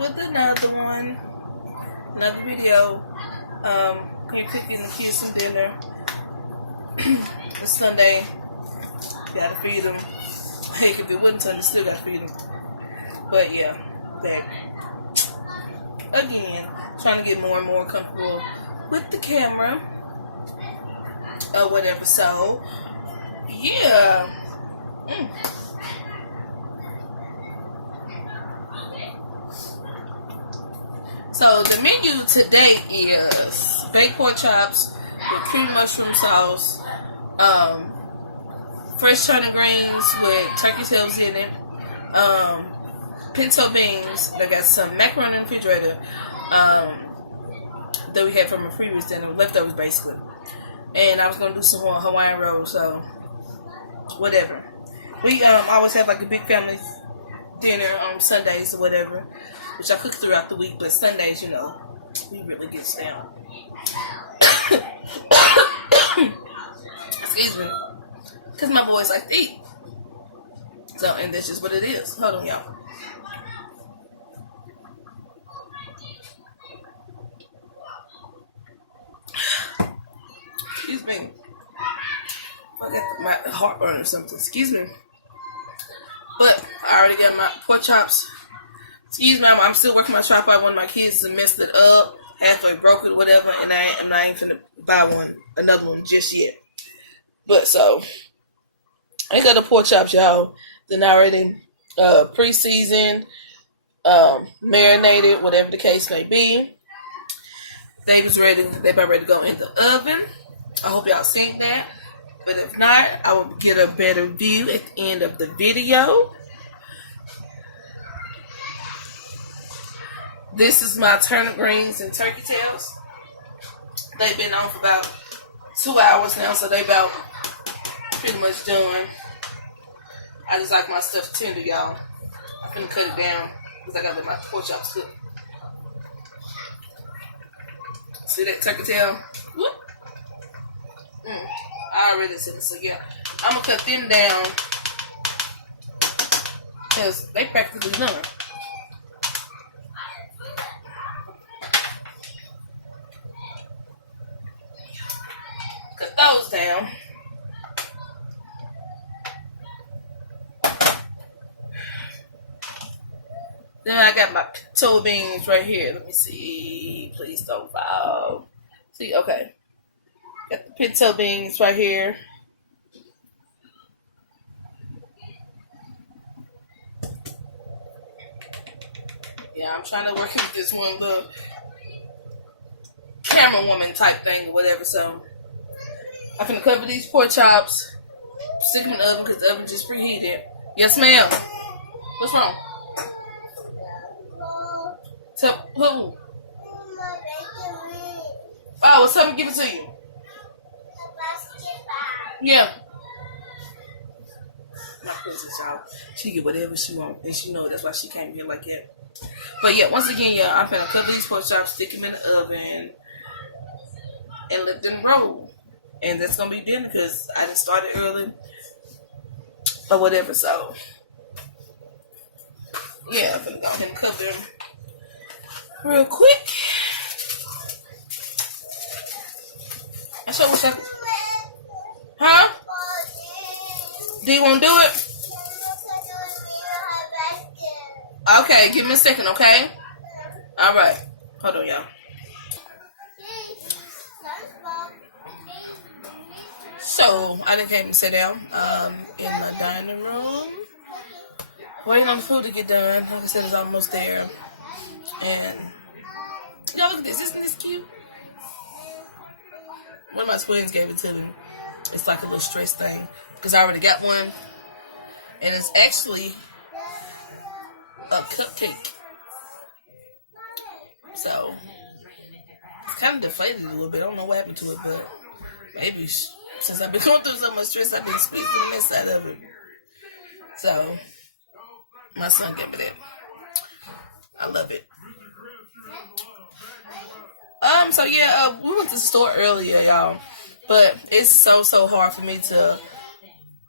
with another one, another video. You're cooking the kids some dinner. It's Sunday. Gotta feed them. Hey, if it wasn't Sunday, still gotta feed them. But yeah, back again, trying to get more and more comfortable with the camera or whatever. So yeah. So the menu today is baked pork chops with cream mushroom sauce, fresh turnip greens with turkey tails in it, pinto beans. I got some macaroni in the refrigerator that we had from a previous dinner, leftovers basically. And I was gonna do some Hawaiian rolls, so whatever. We always have like a big family dinner on Sundays or whatever, which I cook throughout the week, but Sundays, you know, we really get down. Excuse me. Because my boys like to eat. So, and that's just what it is. Hold on, y'all. Excuse me. I got my heartburn or something. Excuse me. But I already got my pork chops. Excuse me, I'm still working my tripod. One of my kids messed it up, halfway broke it, whatever, and I ain't finna buy another one just yet. But so, I got the pork chops, y'all. Then already pre-seasoned, marinated, whatever the case may be. They about ready to go in the oven. I hope y'all seen that. But if not, I will get a better view at the end of the video. This is my turnip greens and turkey tails. They've been on for about 2 hours now, so they about pretty much done. I just like my stuff tender, y'all. I'm finna cut it down because I gotta let my pork chops cook. See that turkey tail? Whoop. I already said it, so yeah. I'm gonna cut them down because they practically done. Cut those down. Then I got my pinto beans right here. Let me see. Please don't fall. See, okay. Got the pinto beans right here. Yeah, I'm trying to work with this one little camera woman type thing or whatever. So I'm gonna cover these pork chops, stick them in the oven because the oven just preheated. Yes, ma'am. What's wrong? Tell who? Oh, well, something give it to you. Yeah. My princess, y'all. She get whatever she want, and she know that's why she came here like that. But yeah, once again, y'all, I'm gonna cover these pork chops, stick them in the oven, and let them roll. And that's gonna be dinner because I didn't start it early or whatever. So yeah, I'm gonna go ahead and cover them real quick. I sure wish I could. Huh? Do you want to do it? Okay, give me a second, okay? All right. Hold on, y'all. So, I done came and sit down in the dining room. Waiting on the food to get done. Like I said, it's almost there. And, y'all, look at this. Isn't this cute? One of my twins gave it to me. It's like a little stress thing. Because I already got one. And it's actually a cupcake. So, it's kind of deflated a little bit. I don't know what happened to it, but maybe since I've been going through so much stress, I've been squeezing the inside of it. So, my son gave me that. I love it. So yeah, we went to the store earlier, y'all. But it's so hard for me to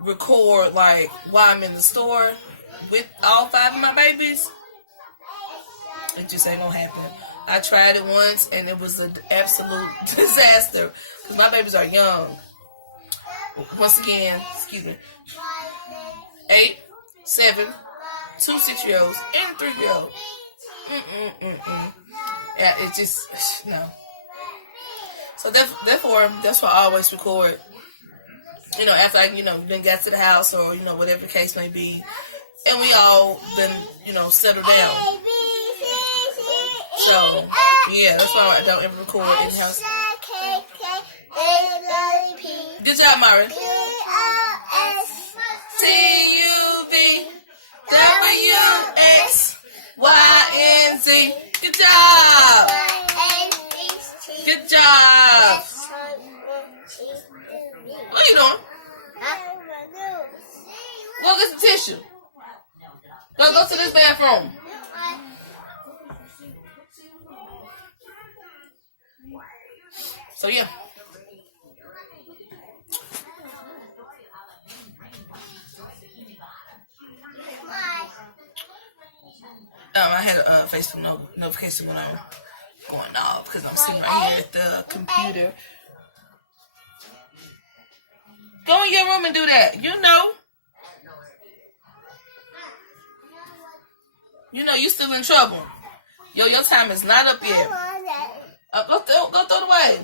record, like, while I'm in the store with all 5 of my babies. It just ain't gonna happen. I tried it once and it was an absolute disaster because my babies are young. Once again, excuse me, 8, 7, 2 6-year-olds and a 3-year-old. Yeah, it just no. So therefore, that's why I always record. After I then got to the house or whatever the case may be, and we all been settled down. So yeah, that's why I don't ever record in the house. Good job, Mari. TUVWXYNZ. Good job. Good job. What are you doing? Go get some tissue. Go to this bathroom. So yeah. I had a Facebook notification when I was going off because I'm sitting right here at the computer. Go in your room and do that. You still in trouble. Your time is not up yet. Go throw it away.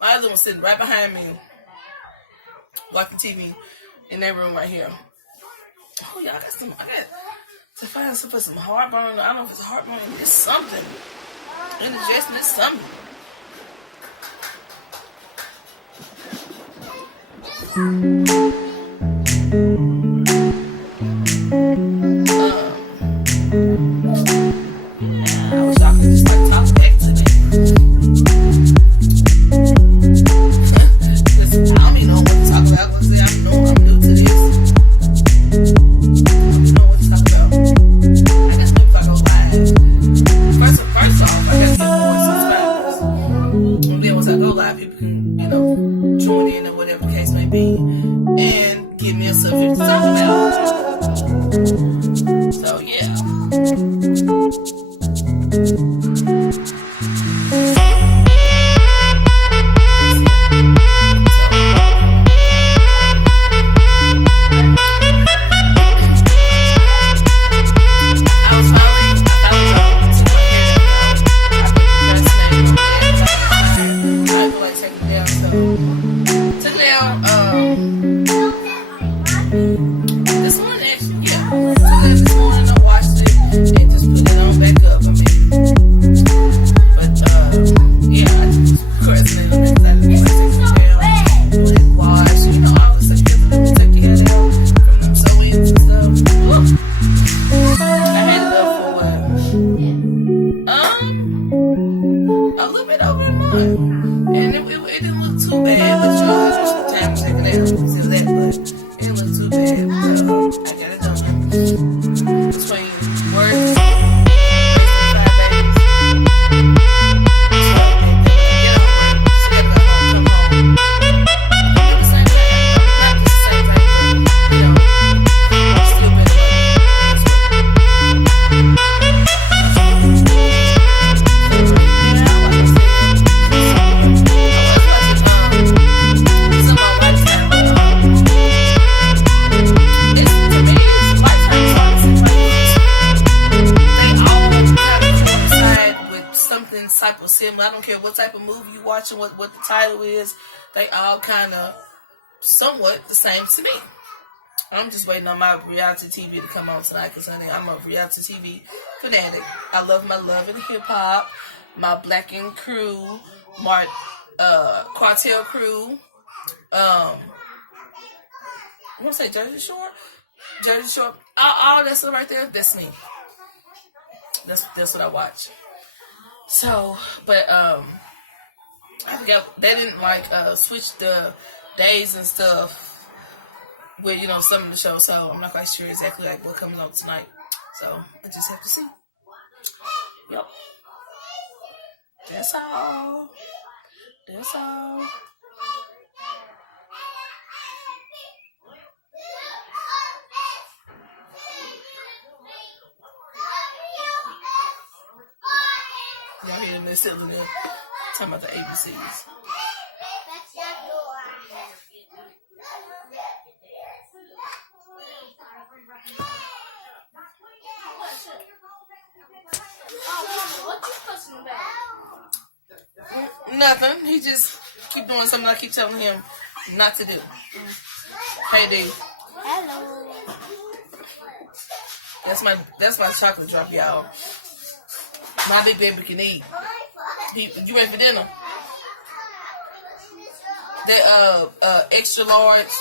My other one's sitting right behind me, watching TV in that room right here. Oh yeah, I got to find some heartburn. I don't know if it's heartburn. It's something. Indigestion is something. I wish I could just talk back to me. Listen, I don't even know what to talk about. I'm new to this. Once I go live, people can, join in or whatever the case may be and give me a subject to talk about. So, yeah. I don't care what type of movie you watching, what the title is. They all kind of somewhat the same to me. I'm just waiting on my reality TV to come on tonight because, honey, I'm a reality TV fanatic. I love my love and hip hop, my Black Ink Crew, my Cartel Crew. I want to say Jersey Shore, all that stuff right there. That's me. That's what I watch. So, but I forgot they didn't switch the days and stuff with some of the shows, so I'm not quite sure exactly what comes on tonight. So I just have to see. Yep. That's all. Y'all hear them sitting there talking about the ABCs. Nothing. He just keep doing something I keep telling him not to do. Hey, Dave. Hello. That's my chocolate drop, y'all. My big baby can eat. You ready for dinner? That extra large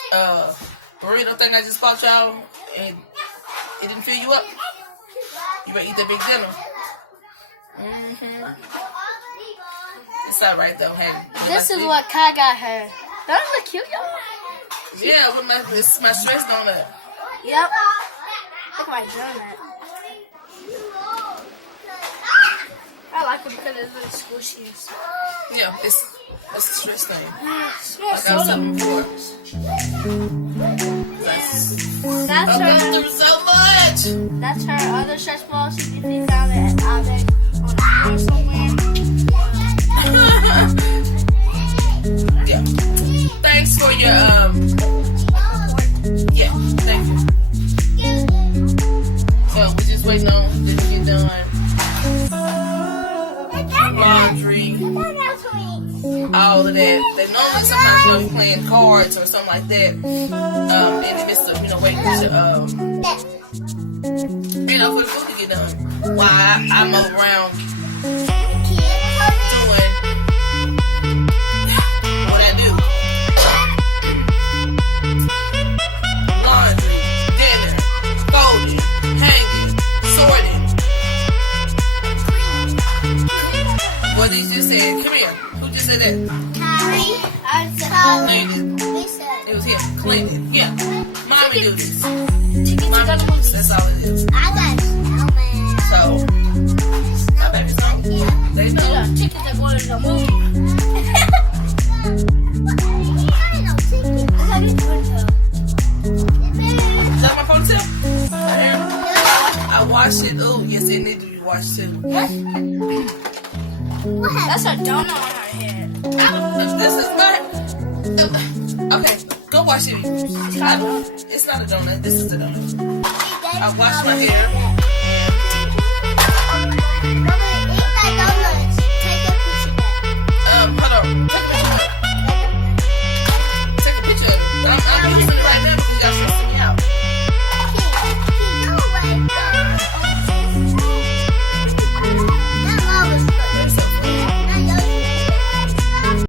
burrito thing I just bought y'all, and it didn't fill you up. You ready to eat that big dinner? It's alright though, hey. This is what Kai got her. Don't it look cute, y'all? Yeah, with my stress donut. Yep. Look at my donut. I like it because it's really squishy and stuff. Yeah, it's a stress thing. It smells Like I was so telling before. That's I've been her. through so much. That's her other stretch ball. She usually found it at Aldi's on the floor somewhere. Yeah. Thanks for your yeah, thank you. So we're just waiting on this to get done. Laundry, all of that. They normally sometimes you're playing cards or something like that. In the midst of waiting to for the food to get done. While I'm around doing what I do. Laundry, dinner, folding, hanging, sorting. What did you just say? Come here. Who just said that? Cleaning. It was here. Cleaning. Yeah. Mommy do this. Mommy do this. That's all it is. So, my baby's hungry. They know. Chickens are going to the movie. Is that my ponytail? I washed it. Oh, yes, it needed to be washed too. That's a donut on her head. This is not. Okay, go wash it. It's not a donut. This is a donut. I washed my hair. Hold on. Take a picture of it. I'm using it.